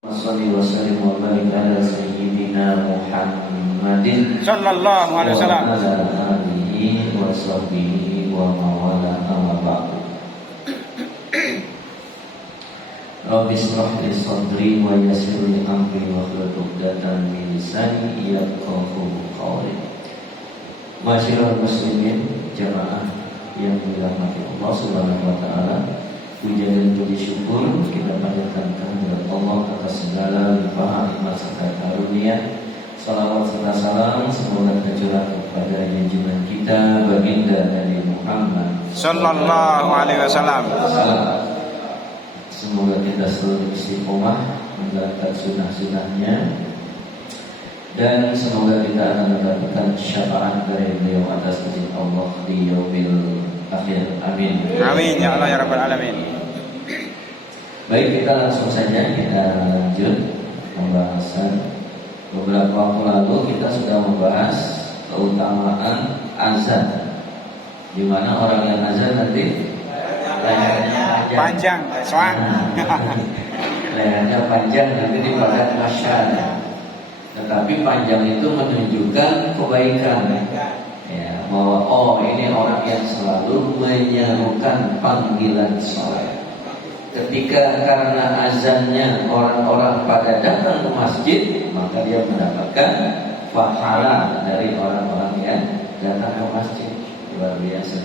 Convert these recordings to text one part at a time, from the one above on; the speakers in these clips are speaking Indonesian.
Wassalli wassallim wa barik ala sayyidina Muhammadin sallallahu alaihi wasallam wa ala alihi wa sahbihi wa mawala amma ba'du. Rabbi shrah li sadri wa yassir li amri wahlul 'uqdatam min lisani yafqahu qawli. Masyiral muslimin jamaah yang dirahmati Allah Subhanahu wa taala, puja dan puji syukur kita panjatkan kehadirat Allah atas segala limpahan nikmat serta karunia. Salawat serta salam semoga tercurah kepada junjungan kita baginda Nabi Muhammad sallallahu alaihi wasallam. Semoga kita selalu istiqomah menjalankan sunnah-sunnahnya, dan semoga kita akan mendapatkan syafaat dari beliau atas izin Allah di yaumil akhir. Amin. Amin ya Allah ya rabbal alamin. Baik, kita langsung saja kita lanjut pembahasan. Beberapa waktu lalu kita sudah membahas keutamaan azan, di mana orang yang azan nanti lehernya Panjang, soang. lehernya panjang, nanti dipakai masyarakat. Tetapi panjang itu menunjukkan kebaikan, ya, bahwa ini orang yang selalu menyerukan panggilan sholat. Ketika karena azannya orang-orang pada datang ke masjid, maka dia mendapatkan pahala dari orang-orang yang datang ke masjid. Luar biasa.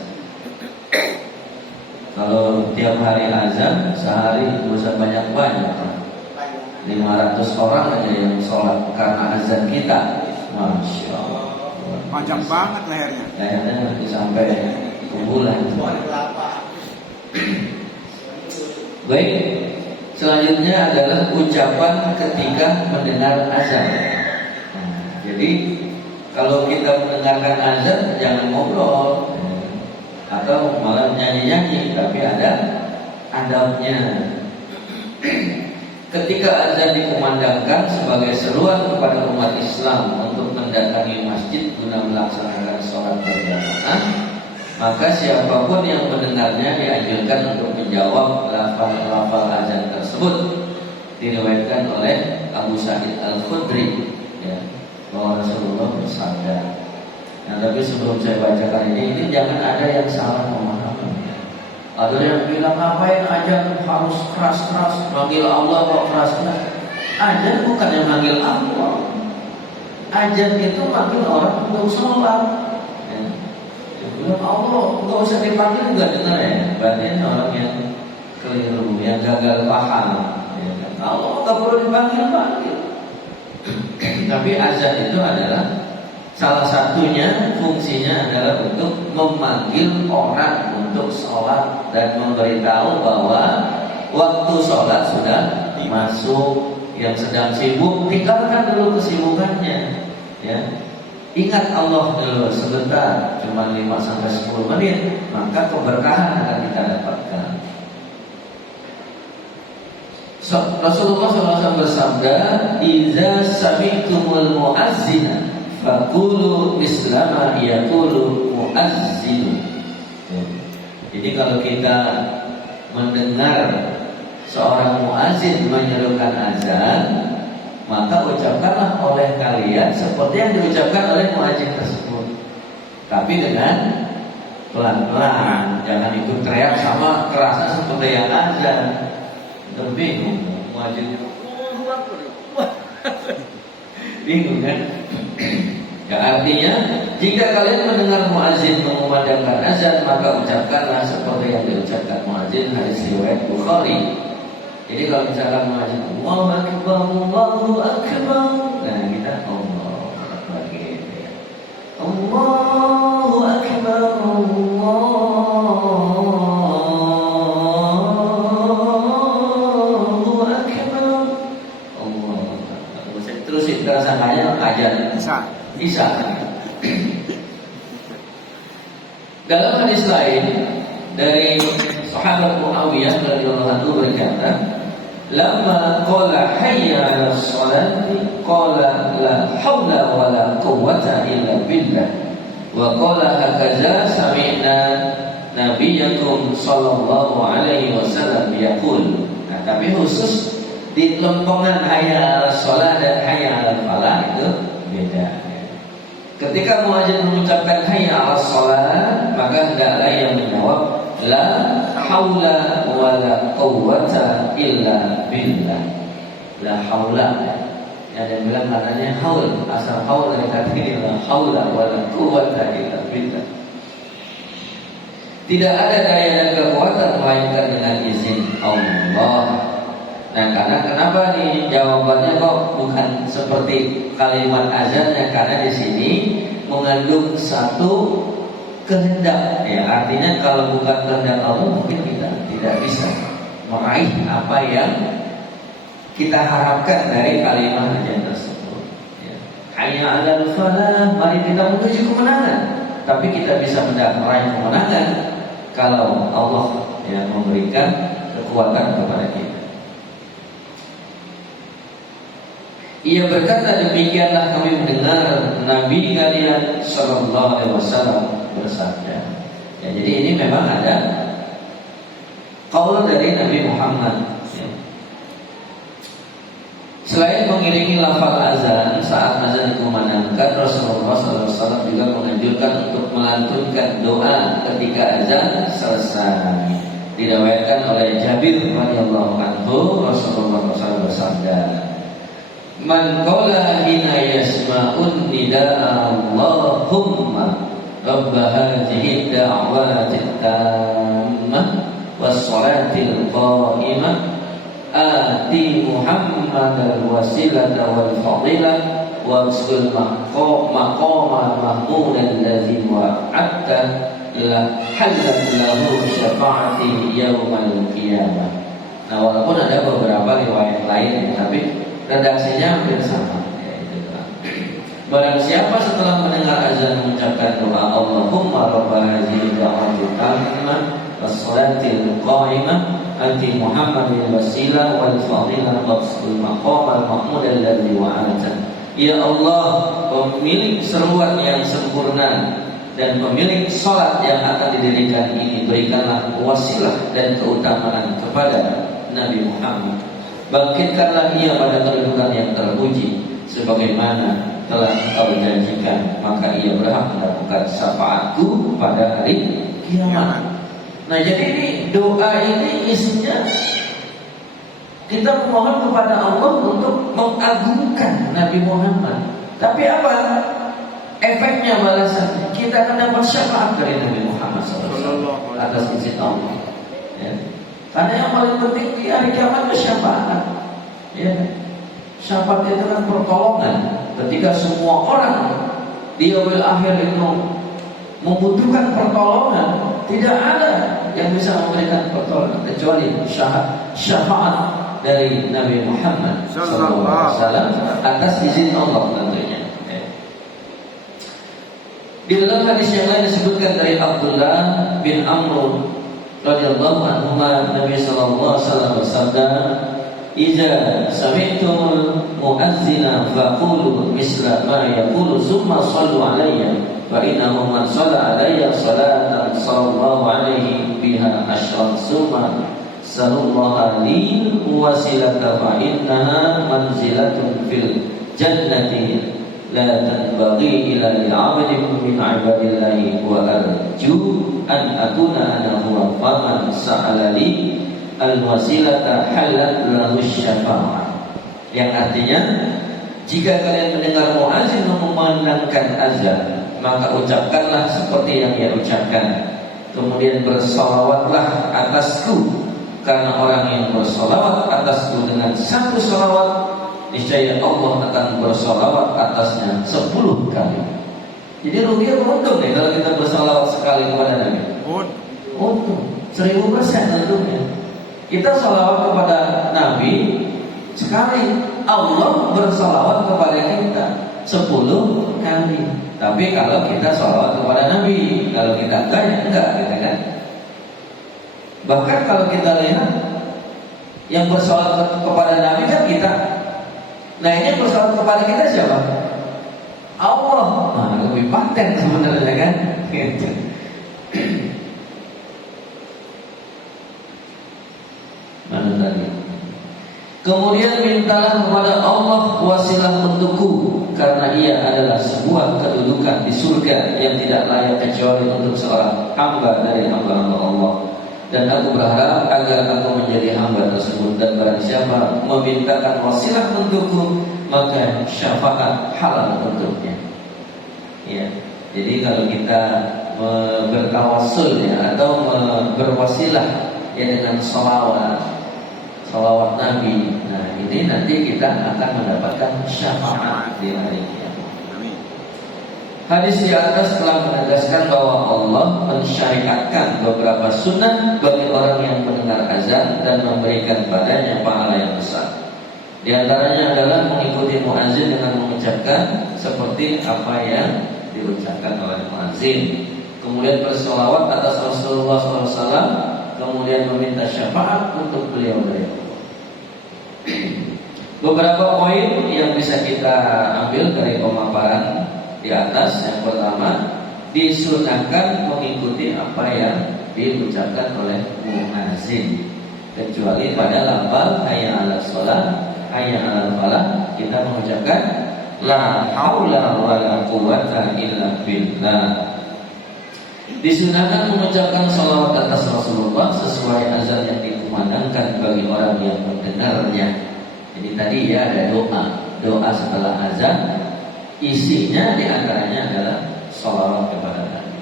Kalau tiap hari azan, sehari bisa banyak-banyak, 500 orang aja yang sholat karena azan kita. Masya Allah, Panjang banget lehernya. lehernya nanti sampai ke bulan. Baik, selanjutnya adalah ucapan ketika mendengar azan. Jadi kalau kita mendengarkan azan, jangan ngobrol atau malah nyanyi-nyanyi, tapi ada adabnya. Ketika azan dikumandangkan sebagai seruan kepada umat Islam untuk mendatangi masjid guna melaksanakan sholat berjamaah, maka siapapun yang mendengarnya dianjurkan untuk menjawab lafal-lafal azan tersebut. Diriwayatkan oleh Abu Sa'id Al-Khudri, ya, bahwa Rasulullah bersabda. Nah, tapi sebelum saya bacakan ini jangan ada yang salah memahami. Ada yang bilang, ngapain azan harus keras-keras, manggil Allah kok keras-keras? Azan bukan yang manggil Allah. Azan itu manggil orang untuk sholat. Bilang Allah, nggak usah dipanggil juga dengar ya. Berarti orang yang keliru, yang gagal paham, ya. Allah nggak perlu dipanggil-panggil. Tapi azan itu adalah salah satunya, fungsinya adalah untuk memanggil orang untuk sholat dan memberitahu bahwa waktu sholat sudah masuk. Yang sedang sibuk, tinggalkan dulu kesibukannya, ya. Ingat Allah dulu sebentar, cuma 5-10 menit, maka keberkahan akan kita dapatkan. Rasulullah SAW bersabda, "Idza sami'tumul mu'azzina faqulu mislama yaqulu mu'azzin." Jadi kalau kita mendengar seorang muazzin menyerukan azan, maka ucapkanlah oleh kalian seperti yang diucapkan oleh muazzin tersebut, tapi dengan pelan-pelan, jangan ikut teriak sama kerasnya seperti yang azan. Bingung muazzin, bingung kan? Ya, artinya jika kalian mendengar muazzin mengumandangkan azan, maka ucapkanlah seperti yang diucapkan muazzin. Hadis riwayat Bukhari. Jadi kalau misalkan muazzin Allahu Akbar, Allahu Akbar, nah kita Allahu Akbar gitu ya. Allahu Akbar, Allahu Akbar, Allahu Akbar. Terus kita sangkanya ajan bisa. Dalam hadis lain dari sahabat Muawiyah radhiyallahu anhu berkata, "Lamma qala hayya 'alas sholati qala la haula wa la quwwata illa billah wa qala hakaza sami'na nabiyyakum sallallahu alaihi wasallam yaqul." Nah, tapi khusus Di lempengan hayya 'alas shalah dan hayya 'alal falah itu beda. Ketika muadzin mengucapkan hayya 'alas shalah, maka hendaklah yang menjawab la haula wala quwwata illa billah. La haula. Ada yang bilang katanya haul, asal haul dari kata ini la haula wala quwwata illa billah. Tidak ada daya dan kekuatan melainkan dengan izin Allah. Nah, karena kenapa nih jawabannya kok bukan seperti kalimat azannya? Karena di sini mengandung satu kehendak. Ya, artinya kalau bukan kehendak Allah mungkin kita tidak bisa meraih apa yang kita harapkan dari kalimat azan tersebut. Ya. Hayya 'alal falah, mari kita menuju kemenangan. Tapi kita bisa meraih kemenangan kalau Allah yang memberikan kekuatan kepada kita. Ia berkata, demikianlah kami mendengar Nabi kalian Sallallahu Alaihi Wasallam bersabda. Ya, jadi ini memang ada qaul dari Nabi Muhammad. Ya. Selain mengiringi lafal azan saat azan dikumandangkan, Rasulullah SAW juga menganjurkan untuk melantunkan doa ketika azan selesai. Diriwayatkan oleh Jabir radhiyallahu anhu, Rasulullah SAW bersabda, man qala hina yasma'un nida'a Allahumma rabb hadhihi da'watit tammah was salatil qa'imah ati Muhammadal wasilata wal fadilah wa'sul maqama mahmudan ladzi wa'adta la halat lahu syafa'ati yaumal qiyamah. Nah, walaupun ada beberapa riwayat lain, tapi redaksinya hampir sama. Ya, itu kan. Barang siapa setelah mendengar azan mengucapkan doa Allahumma rabb hadhihi da'watil tammah was salatil qa'imah ati Muhammadin wasilah wal fadilah wabsul maqamal mahmud alladzi wa'ata. Ya Allah, pemilik seruan yang sempurna dan pemilik salat yang akan didirikan ini, berikanlah wasilah dan keutamaan kepada Nabi Muhammad. Bangkitkanlah ia pada kedudukan yang terpuji sebagaimana telah Engkau janjikan, maka ia berhak mendapatkan syafaatku pada hari kiamat. Nah, jadi ini doa ini isinya kita memohon kepada Allah untuk mengagungkan Nabi Muhammad. Tapi apa efeknya, balasannya? Kita akan dapat syafaat dari Nabi Muhammad SAW atas izin Allah. Ya. Karena yang paling penting di hari kiamat itu syafaat. Ya. Syafaat itu kan pertolongan. Ketika semua orang di yaumil akhir itu membutuhkan pertolongan, tidak ada yang bisa memberikan pertolongan kecuali syafaat dari Nabi Muhammad SAW atas izin Allah tentunya. Ya. Di dalam hadis yang lain disebutkan dari Abdullah bin Amr radhiyallahu anhu, Nabi sallallahu alaihi wasallam bersabda, "Idza sami'tumul mu'adzina faqulu misla ma yaqulu tsumma shallu 'alayya fa innahu man shalla 'alayya salatan sallallahu 'alaihi biha asyran tsumma sallallahu li wasilata fa innaha manzilatun fil jannati la tanbaghi ila li'abdin min 'ibadillahi wa arju an akuna ana huwa faman sa'alali al-wasilata halat lahu syafa'ah." Yang artinya, jika kalian mendengar muadzin memandangkan azan, maka ucapkanlah seperti yang ia ucapkan, kemudian bersalawatlah atasku, karena orang yang bersalawat atasku dengan satu salawat, niscaya Allah akan bersalawat atasnya 10 kali. Jadi rugi apa untung nih kalau kita bersalawat sekali kepada Nabi? Untung 1000% tentunya. Kita salawat kepada Nabi sekali, Allah bersalawat kepada kita 10 kali. Tapi kalau kita salawat kepada Nabi, kalau kita enggak, ya enggak, gitu kan? Bahkan kalau kita lihat yang bersalawat kepada Nabi kan kita. Nah, ini yang bersalawat kepada kita siapa? Allah. Nah, lebih paten sebenarnya kan? Gitu. Mana tadi? Kemudian mintalah kepada Allah wasilah untukku, karena ia adalah sebuah kedudukan di surga yang tidak layak kecuali untuk seorang hamba dari hamba-hamba Allah. Dan aku berharap agar aku menjadi hamba tersebut. Dan barang siapa memintakan wasilah untukku, maka syafaat halal untuknya. Ya, jadi kalau kita bertawassul ya, atau berwasilah ya dengan salawat Nabi, nah ini nanti kita akan mendapatkan syafaat di hari kiamat. Hadis di atas telah menegaskan bahwa Allah mensyariatkan beberapa sunnah bagi orang yang mendengar azan dan memberikan padanya pahala yang besar. Di antaranya adalah mengikuti muazin dengan mengucapkan seperti apa yang diucapkan oleh muazin, kemudian bersolawat atas Rasulullah SAW, kemudian meminta syafaat untuk beliau. Beberapa poin yang bisa kita ambil dari pemaparan di atas. Yang pertama, disunahkan mengikuti apa yang diucapkan oleh muazin, kecuali pada lafal hayya 'alas shalah, hayya 'alal falah kita mengucapkan la haula wala quwwata illa billah. Disunahkan mengucapkan salawat atas Rasulullah sesuai azan yang dikumandangkan bagi orang yang mendengarnya. Jadi tadi ya ada doa setelah azan, isinya diantaranya adalah salawat kepada Nabi.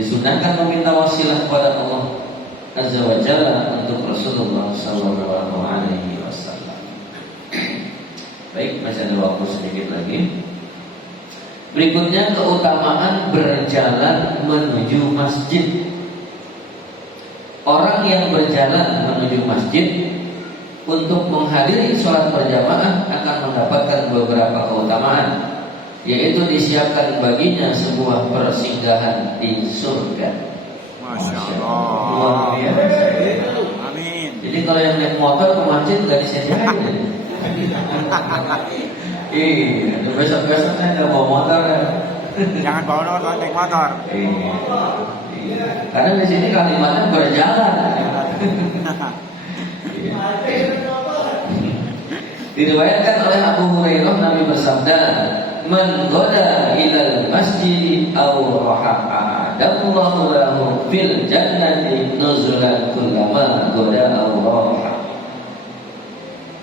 Disunahkan meminta wasilah kepada Allah Azza wa Jalla untuk Rasulullah Sallallahu Alaihi Wasallam. Baik, masih ada waktu sedikit lagi. Berikutnya keutamaan berjalan menuju masjid. Orang yang berjalan menuju masjid untuk menghadiri sholat berjamaah akan mendapatkan beberapa keutamaan, yaitu disiapkan baginya sebuah persinggahan di surga. Masya Allah. Amin. Jadi kalau yang naik motor ke masjid nggak disediain. Iya, besok-besok saya nggak bawa motor kan. Jangan bawa motor, naik motor. Iya. Karena di sini kalimatnya berjalan. Diriwayatkan oleh Abu Hurairah, Nabi bersabda, "Man ghada ilal masjid aw raha'a adallahu lahu fil jannati nuzulan kullama ghada aw raha."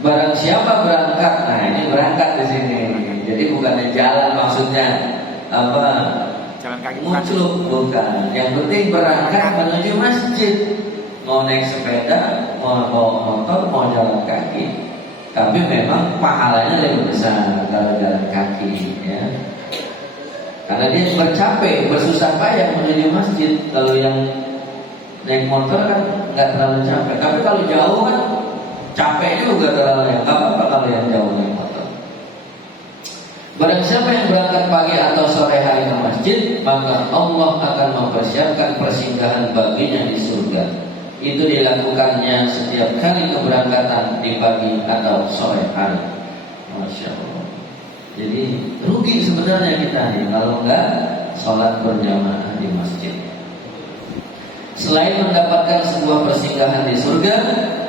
Barang siapa berangkat, nah ini berangkat di sini. Jadi bukannya jalan maksudnya apa? Jalan kaki Muncul bukan. Yang penting berangkat menuju masjid. Mau naik sepeda, mau bawa motor, mau jalan kaki, tapi memang pahalanya lebih besar kalau jalan kaki, ya. Karena dia bercapek, bersusah payah menuju masjid. Kalau yang naik motor kan nggak terlalu capek, tapi kalau jauh kan capek juga terlalu, ya. Nggak apa-apa kalau yang jauh naik motor. Barang siapa yang berangkat pagi atau sore hari ke masjid, maka Allah akan mempersiapkan persinggahan baginya di surga. Itu dilakukannya setiap kali keberangkatan di pagi atau sore hari. Masya Allah. Jadi rugi sebenarnya kita nih kalau enggak sholat berjamaah di masjid. Selain mendapatkan sebuah persinggahan di surga,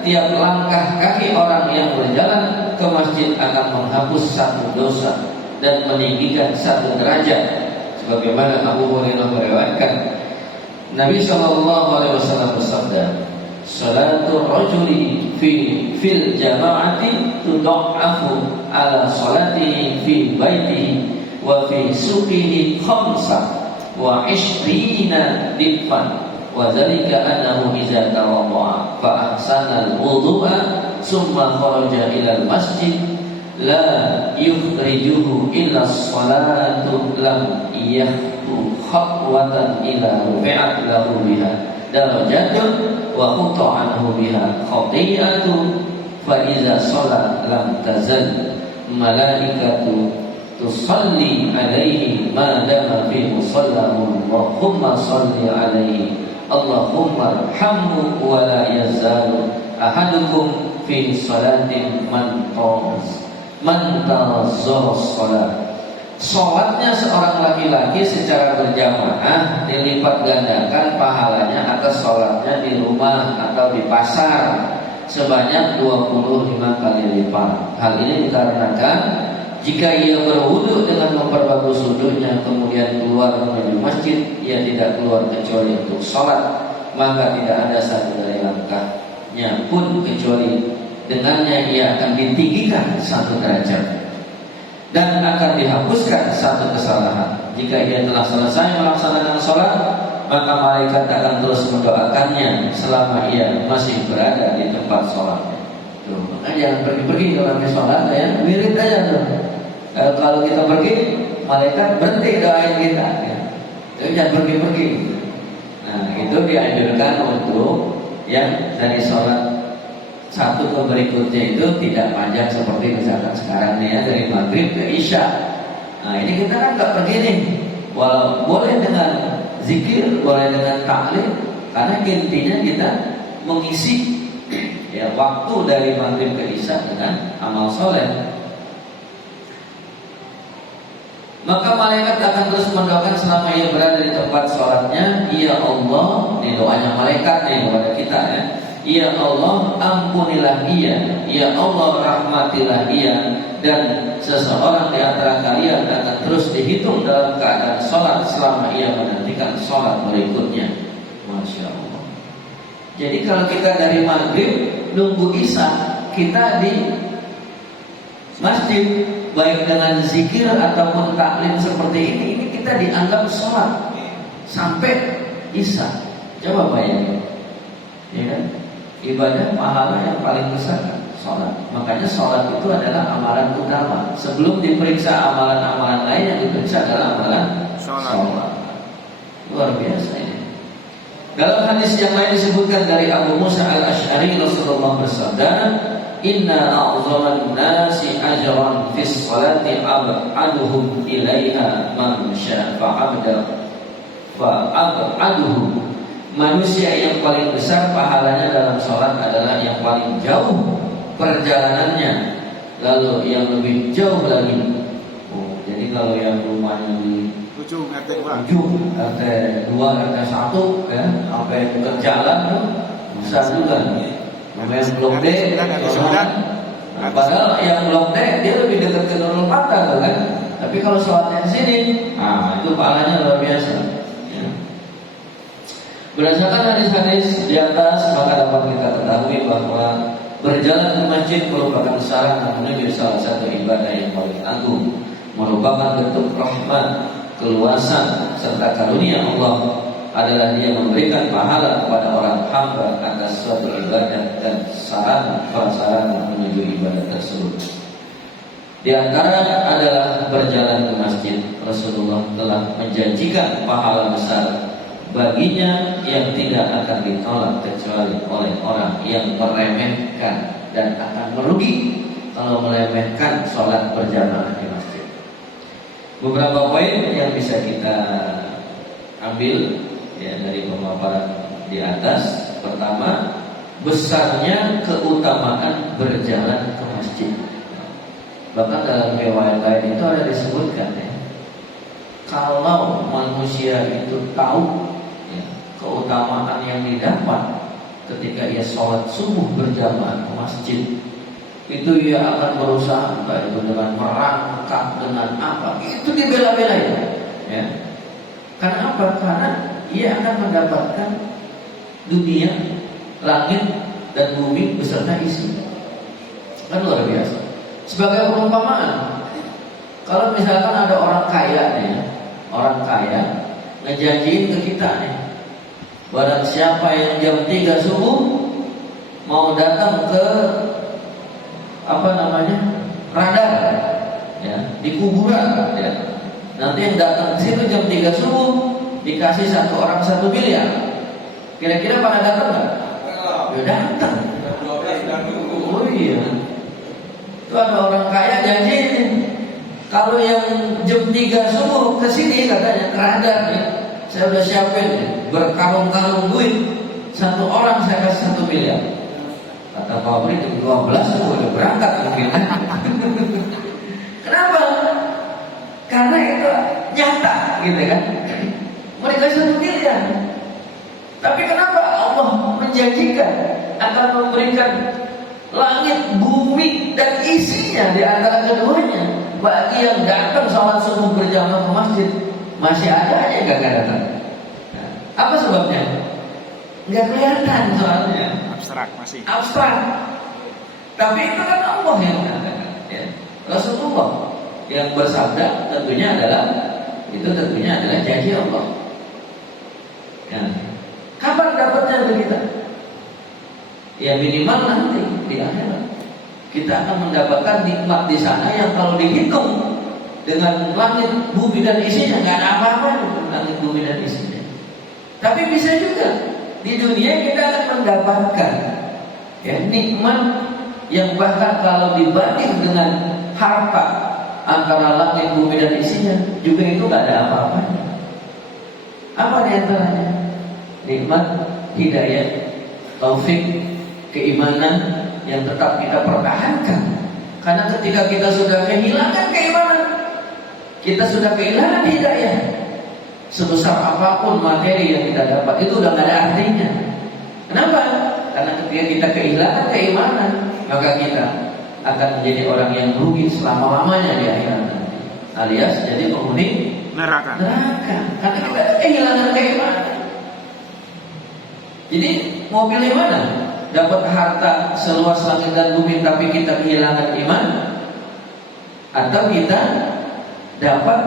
tiap langkah kaki orang yang berjalan ke masjid akan menghapus satu dosa dan meninggikan satu derajat. Sebagaimana Abu Hurairah meriwayatkan, Nabi SAW bersabda, "Salatul rajuli fil jama'ati tudha'afu ala salatihi fi baitihi wa fi suqihi khamsa wa 20 difan wa dzalika annahu idza tawadda'a fa ahsana al-wudhu'a summa kharaja ila al-masjid la yukhrijuhu illa as-salatu lam khatwatan ila rufi'at lahu biha darajatun wa khutta anhu biha khati'atu fa iza shalat lam tazal malaikatu tusalli alaihi ma dama fi musallahu Allahumma salli alaihi Allahumma arhamhu wa la yazalu ahadukum fi salatin man tazazzara salat." Sholatnya seorang laki-laki secara berjamaah dilipat gandakan pahalanya atas sholatnya di rumah atau di pasar sebanyak 25 kali lipat. Hal ini dikarenakan jika ia berwudu dengan memperbagus wudunya kemudian keluar menuju masjid, ia tidak keluar kecuali untuk sholat, maka tidak ada satu dari langkahnya pun kecuali dengannya ia akan ditinggikan satu derajat dan akan dihapuskan satu kesalahan. Jika ia telah selesai melaksanakan sholat, maka malaikat akan terus mendoakannya selama ia masih berada di tempat sholatnya. Tuh, makanya jangan pergi-pergi kalau habis sholat ya, wirid aja tuh. Kalau kita pergi, malaikat berhenti doain kita. Ya. Jadi jangan pergi-pergi. Nah, itu dianjurkan untuk yang dari sholat satu ke berikutnya itu tidak panjang seperti misalkan sekarang nih ya, dari maghrib ke isya. Nah, ini kita kan nggak pergi nih. Walau boleh dengan zikir, boleh dengan taklim, karena intinya kita mengisi ya waktu dari maghrib ke isya dengan amal soleh. Maka malaikat akan terus mendoakan selama ia berada di tempat sholatnya. Ya Allah, ini doanya malaikat nih kepada kita ya. Ya Allah, ampunilah ia. Ya Allah, rahmatilah ia. Dan seseorang di antara kalian akan terus dihitung dalam keadaan sholat selama ia menantikan sholat berikutnya. Masya Allah. Jadi kalau kita dari maghrib nunggu isya, kita di masjid baik dengan zikir ataupun taklim seperti ini kita dianggap sholat sampai isya. Coba bayangin, ya kan? Ibadah pahala yang paling besar sholat. Makanya sholat itu adalah amalan utama. Sebelum diperiksa amalan-amalan lain, yang diperiksa adalah amalan sholat. Luar biasa ini. Dalam hadis yang lain disebutkan dari Abu Musa al-Ash'ari, Rasulullah bersabda, Inna a'zaman nasi ajran fis salati ab'aduhum ilaiha man fa'ab'aduhum. Manusia yang paling besar pahalanya dalam sholat adalah yang paling jauh perjalanannya, lalu yang lebih jauh lagi. Oh, jadi kalau yang rumahnya di ujung RT 2, RT 1 ya, sampai ke jalan tuh bisa juga. Yang Blok D, padahal yang Blok D dia lebih dekat ke Nurul Fatah tuh kan. Tapi kalau sholatnya di sini, itu pahalanya luar biasa. Ya. Berdasarkan hadis-hadis di atas, maka dapat kita ketahui bahwa berjalan ke masjid merupakan sarana menuju salah satu ibadah yang paling agung, merupakan bentuk rahmat, keluasan serta karunia Allah adalah dia memberikan pahala kepada orang hamba atas suatu ibadah dan prasarana menuju ibadah tersebut. Di antara adalah berjalan ke masjid. Rasulullah telah menjanjikan pahala besar baginya yang tidak akan ditolak kecuali oleh orang yang meremehkan dan akan merugi kalau meremehkan sholat berjamaah di masjid. Beberapa poin yang bisa kita ambil ya dari pemaparan di atas. Pertama, besarnya keutamaan berjalan ke masjid. Bahkan dalam riwayat lain itu ada disebutkan ya, kalau manusia itu tahu ya, keutamaan yang didapat ketika ia sholat subuh berjamaah ke masjid, itu ia akan berusaha entah itu dengan merangkak dengan apa, itu dibela-belain ya. Karena apa? Karena ia akan mendapatkan dunia, langit dan bumi beserta isi. Kan luar biasa. Sebagai perumpamaan, kalau misalkan ada orang kaya nih, orang kaya ngejanjiin ke kita nih, barang siapa yang jam 3 subuh mau datang ke radar ya, di kuburan ya. Nanti yang datang ke situ jam 3 subuh dikasih satu orang 1 miliar. Kira-kira pada datang nggak? Ya datang. Oh iya. Itu ada orang kaya janji ini, kalau yang jam 3 subuh ke sini katanya ke radar nih, saya udah siapin nih, berkarung-karung duit, satu orang saya kasih 1 miliar. Kata Pak Bri jam 12 tuh udah berangkat mungkin. Kenapa? Karena itu nyata gitu kan. Mereka 1 miliar. Tapi kenapa Allah menjanjikan akan memberikan langit, bumi dan isinya di antara keduanya. Bagi yang datang sholat subuh berjamaah ke masjid, masih ada aja gak datang. Nah, apa sebabnya? Nggak kelihatan soalnya. Abstrak masih. Abstrak. Tapi itu kan Allah yang mengatakan, ya. Rasulullah yang bersabda tentunya adalah janji Allah. Ya. Kapan dapatnya dari kita? Ya minimal nanti di akhirat kita akan mendapatkan nikmat di sana yang kalau dihitung dengan langit, bumi dan isinya nggak ada apa-apa langit, bumi dan isinya. Tapi bisa juga di dunia kita akan mendapatkan ya nikmat yang bahkan kalau dibanding dengan harta antara langit, bumi dan isinya juga itu nggak ada apa-apanya. Apa di antaranya? Nikmat hidayah, taufik, keimanan yang tetap kita pertahankan. Karena ketika kita sudah kehilangan keimanan, kita sudah kehilangan hidayah, sebesar apapun materi yang kita dapat itu udah gak ada artinya. Kenapa? Karena ketika kita kehilangan keimanan, maka kita akan menjadi orang yang rugi selama-lamanya di akhirat nanti, alias jadi penghuni neraka. Karena kita kehilangan keimanan. Jadi mau pilih mana? Dapat harta seluas langit dan bumi tapi kita kehilangan iman, atau kita dapat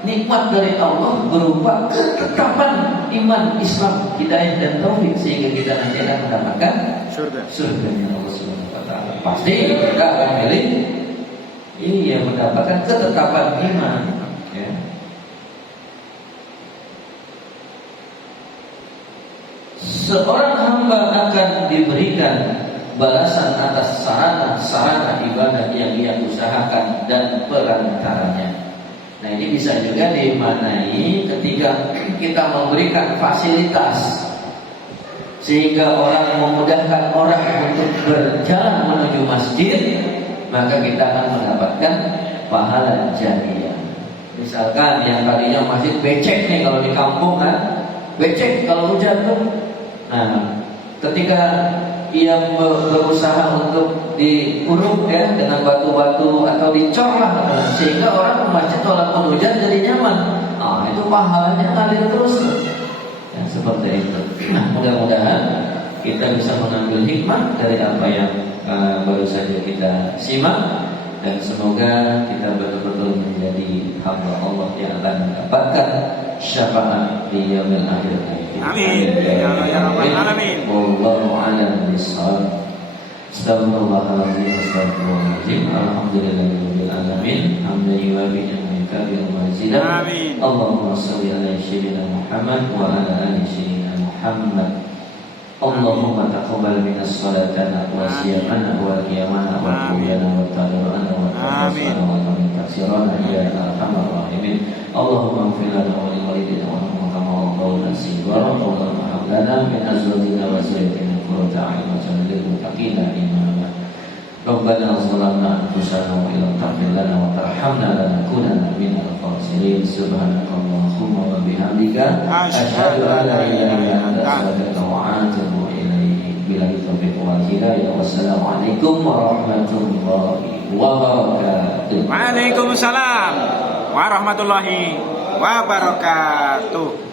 nikmat dari Allah berupa ketetapan iman, Islam, hidayah dan taufik sehingga kita nanti akan mendapatkan surga-nya Allah Subhanahu wa taala. Pasti kita akan pilih ini yang mendapatkan ketetapan iman, ya. Seorang hamba akan diberikan balasan atas sarana ibadah yang ia usahakan dan perantaranya. Nah ini bisa juga dimaknai ketika kita memberikan fasilitas sehingga orang memudahkan orang untuk berjalan menuju masjid, maka kita akan mendapatkan pahala jariah. Misalkan yang tadinya masjid becek nih kalau di kampung kan, becek kalau hujan tuh. Nah, ketika ia berusaha untuk diuruk ya dengan batu-batu atau dicor lah, sehingga orang ke masjid walaupun hujan jadi nyaman. Nah, itu pahalanya ngalir terus. Ya, seperti itu. Nah, mudah-mudahan kita bisa mengambil hikmah dari apa yang baru saja kita simak, dan semoga kita betul-betul menjadi hamba Allah yang akan mendapatkan syafaat di yaumil akhir. Amin. Ya Rabbal alamin. Wallahu a'lam bishawab. Astagfirullahaladzim. Alhamdulillahirabbil alamin. Hamdan yuwafi ni'maka bil mazidah. Amin. Allahumma shalli ala sayyidina Muhammad wa ala ali sayyidina Muhammad. Allahumma taqabbal minas salatana wa siyamana wa qiyamana wa qiyana wa tadarruana wa taqabbal wa taksirana ya arhamar rahimin. Allahumma ighfir lana wa li walidina wa qawlan sighara wa hab lana min azwajina wa zurriyyatina qurrata a'yun waj'alna lil muttaqina imama. Rabbana zalamna anfusana wa illam taghfir lana wa tarhamna lanakunanna minal khasirin. Subhanakallahumma wa bihamdika asyhadu an la ilaha illa anta astaghfiruka wa atubu ilaik. Billahi taufiq wal hidayah. Wassalamualaikum warahmatullahi wabarakatuh. Waalaikumsalam warahmatullahi wabarakatuh.